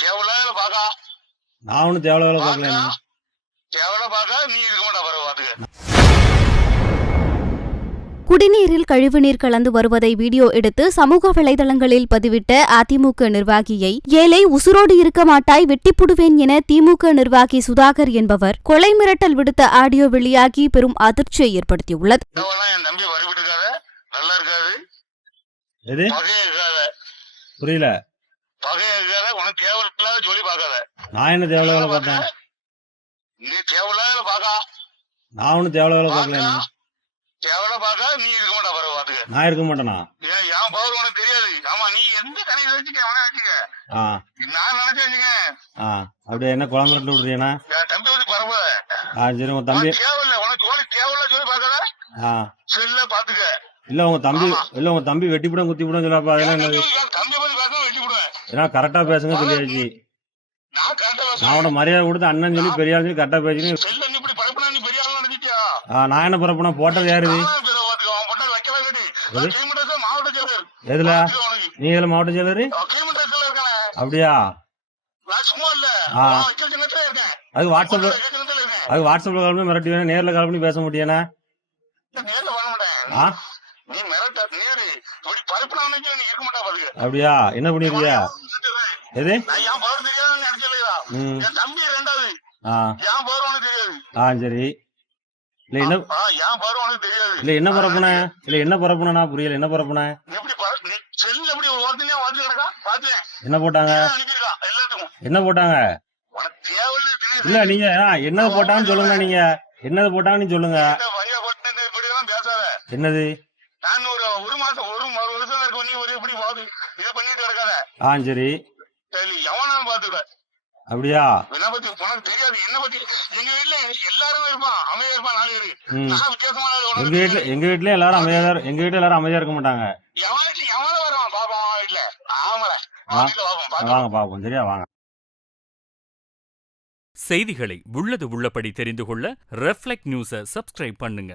பாக்கா. நான் ஒன்றும் தேவையில்ல வேலை பார்க்கல பாக்கா. என்ன தேவையில்ல பாக்கா நீ இருக்க மாட்டா பரவ பாத்துக்க. குடிநீரில் கழிவுநீர் கலந்து வருவதை வீடியோ எடுத்து சமூக வலைதளங்களில் பதிவிட்ட அதிமுக நிர்வாகியை ஏழை உசுரோடு இருக்க மாட்டாய் வெட்டிப்புடுவேன் என திமுக நிர்வாகி சுதாகர் என்பவர் கொலை மிரட்டல் விடுத்த ஆடியோ வெளியாகி பெரும் அதிர்ச்சியை ஏற்படுத்தியுள்ளது. தேவையெல்லாம் நான் என்ன தேவையில்ல வேலை பார்த்தேன் நீ தேவையில்லாத பாக்கா நான் ஒன்றும் தேவையில்ல வேலை பார்க்கல பாக்கா நீ இருக்க மாட்டா பரவ பாத்துக்க நான் இருக்க மாட்டேனா? ஏன் என் பவர் உனக்கு தெரியாது. ஆமா நீ எந்த கடையை வச்சுக்க அவனை வச்சுக்க? நான் நினைச்சு வச்சுக்க அப்படியே என்ன குழம்பு ரெண்டு விடுறீனா தம்பி வந்து பரவாத ஆ சரி உங்க தம்பி தேவையில்ல. உனக்கு உனக்கு தேவையில்ல சொல்லி பார்க்காத. ஆ. செல்ல பாத்துக்க இல்ல உங்க தம்பி. இல்ல உங்க தம்பி சொல்லப்பா அதெல்லாம் என் என்னது தம்பி பத்தி வெட்டி விடுவேன் ஏன்னா கரெக்டா பேசுங்க சொல்லியாச்சு உன மரியாதை கொடுத்து அண்ணன் சொல்லி பெரிய ஆள் சொல்லி கரெக்டா பேசுறேன் செல்ல நீ இப்படி பரப்புனா நீ பெரிய ஆள் நினைச்சிட்டியா? ஆ, நான் என்ன பரப்புனா போட்டது யாரு எதுல? நீ இதுல மாவட்ட செயலரு? அப்படியா? அது வாட்ஸ்அப்ல அது வாட்ஸ்அப்ல கால் பண்ணி மிரட்டி வேணும் நேர்ல கால் பண்ணி பேச முடியானே அப்படியா? என்ன பண்ணிருக்கியா? எது? என் தம்பி ரெண்டாவது. என் பவர் உனக்கு தெரியாது. ஆ சரி. இல்ல என்ன என் பவர் உனக்கு தெரியாது. இல்ல என்ன பரப்புன இல்ல என்ன பரப்புனா புரியல. என்ன பரப்புன எப்படி பர- செல்ல எப்படி ஒருத்தனையும் வந்து கிடக்கா? பாத்தேன் என்ன போட்டாங்க? என்ன போட்டாங்க? இல்ல நீங்க ஆ, என்னது போட்டாங்கன்னு சொல்லுங்க நீங்க. என்னது போட்டாங்கன்னு சொல்லுங்க. என்னது? நான் ஒரு ஒரு மாசம் ஒரு ஒரு வருஷம் இருக்க நீ ஒரு இப்படி போகுது இதை பண்ணிட்டு கிடக்காத. ஆ சரி. சரி எவனாலும் பாத்துக்க. அப்படியா? என்ன பத்தி உனக்கு தெரியாது. என்ன பத்தி எங்க வீட்டுல எல்லாரும் இருப்பான் அமைதியா இருப்பான் நாலு பேரு நான் வித்தியாசமான எங்க வீட்ல தெரியாது. எங்க வீட்ல எல்லாரும் அமைதியா தான் எங்க வீட்ல எல்லாரும் அமைதியா இருக்க மாட்டாங்க. எவன் வீட்டுல வருவான். பாப்பா அவன் வீட்டுல ஆமால. வீட்டுல வாங்க பாப்போம். சரியா வாங்க. செய்திகளை உள்ளது உள்ளபடி தெரிந்து கொள்ள ரெஃப்ளெக்ட் நியூஸை சப்ஸ்கிரைப் பண்ணுங்க.